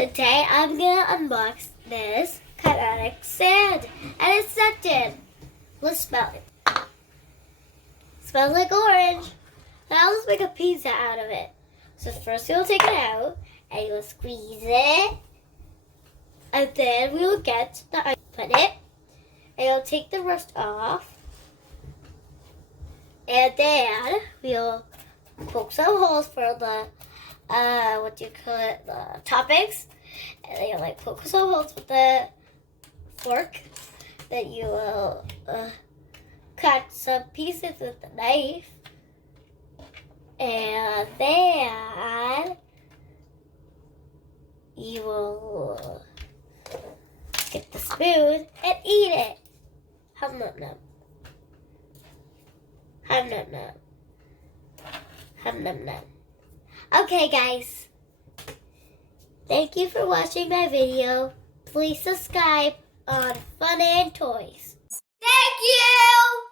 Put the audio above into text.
Today I'm gonna unbox this Kinetic sand, and it's scented. Let's smell it. Smells like orange. Now let's make a pizza out of it. So first we'll take it out and you'll squeeze it, and then we'll get the ice, put it, and you'll take the rust off, and then we'll poke some holes for the the toppings, and then you'll poke some holes with the fork. Then you will cut some pieces with the knife, and then you will get the spoon and eat it. Hum num num. Hum num num. Hum num num. Okay, guys. Thank you for watching my video. Please subscribe on Fun and Toys. Thank you!